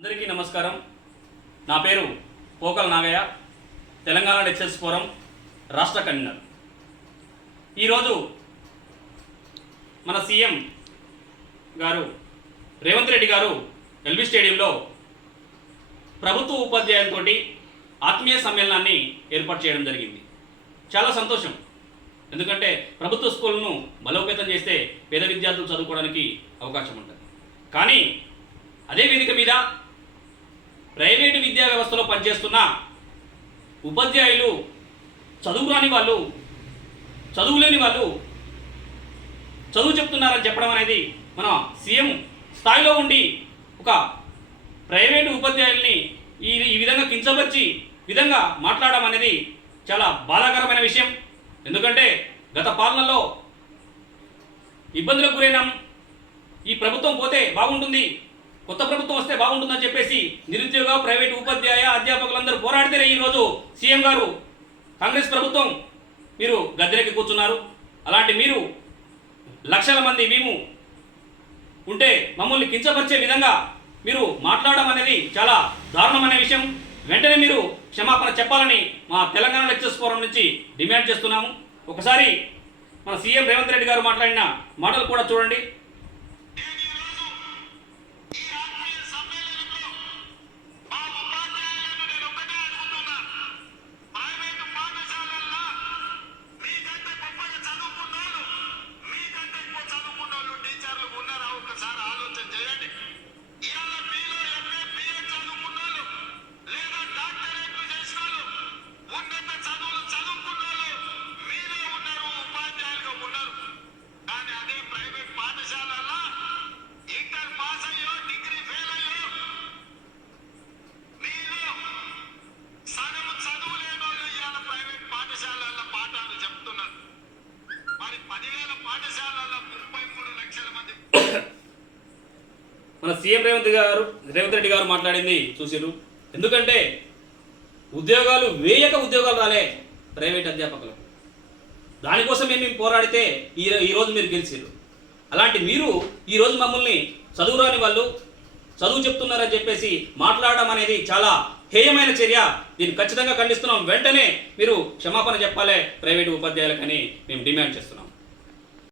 అందరికీ నమస్కారం. నా పేరు పోకల నాగయ్య. తెలంగాణ లెక్చర్స్ ఫోరం రాష్ట్ర కన్వీనర్. ఈరోజు మన సీఎం గారు రేవంత్ రెడ్డి గారు ఎల్బీ స్టేడియంలో ప్రభుత్వ ఉపాధ్యాయులతోటి ఆత్మీయ సమ్మేళనాన్ని ఏర్పాటు చేయడం జరిగింది. చాలా సంతోషం. ఎందుకంటే ప్రభుత్వ స్కూళ్ళను బలోపేతం చేస్తే పేద విద్యార్థులు చదువుకోవడానికి అవకాశం ఉంటుంది. కానీ అదే వేదిక మీద ప్రైవేటు సంస్థలో పనిచేస్తున్న ఉపాధ్యాయులు చదువు రాని వాళ్ళు చదువు లేని వాళ్ళు చదువు చెప్తున్నారని చెప్పడం అనేది మన సీఎం స్థాయిలో ఉండి ఒక ప్రైవేటు ఉపాధ్యాయుల్ని ఈ ఈ విధంగా కించపరిచి విధంగా మాట్లాడడం అనేది చాలా బాధాకరమైన విషయం. ఎందుకంటే గత పాలనలో ఇబ్బందులకు గురైనాం ఈ ప్రభుత్వం పోతే బాగుంటుంది. కొత్త ప్రభుత్వం వస్తే బాగుంటుందని చెప్పేసి నిరుద్యోగ ప్రైవేట్ ఉపాధ్యాయ అధ్యాపకులందరూ పోరాడితేనే ఈరోజు సీఎం గారు కాంగ్రెస్ ప్రభుత్వం మీరు గద్దెనెక్కి కూర్చున్నారు. అలాంటి మీరు లక్షల మంది మేము ఉంటే మమ్మల్ని కించపరిచే విధంగా మీరు మాట్లాడడం అనేది చాలా దారుణమైన విషయం. వెంటనే మీరు క్షమాపణ చెప్పాలని మా తెలంగాణ లెక్చర్స్ ఫోరం నుంచి డిమాండ్ చేస్తున్నాము. ఒకసారి మన సీఎం రేవంత్ రెడ్డి గారు మాట్లాడిన మాటలు కూడా చూడండి. మన సీఎం రేవంత్ గారు రేవంత్ రెడ్డి గారు మాట్లాడింది చూసిరు ఎందుకంటే ఉద్యోగాలు వేయక ఉద్యోగాలు రాలే ప్రైవేట్ అధ్యాపకులకు దానికోసం మేము పోరాడితే ఈ ఈరోజు మీరు గెలిచిర్రు. అలాంటి మీరు ఈరోజు మమ్మల్ని చదువురాని వాళ్ళు చదువు చెప్తున్నారని చెప్పేసి మాట్లాడడం అనేది చాలా హేయమైన చర్య. దీన్ని ఖచ్చితంగా ఖండిస్తున్నాం. వెంటనే మీరు క్షమాపణ చెప్పాలి ప్రైవేటు ఉపాధ్యాయులకని మేము డిమాండ్ చేస్తున్నాం.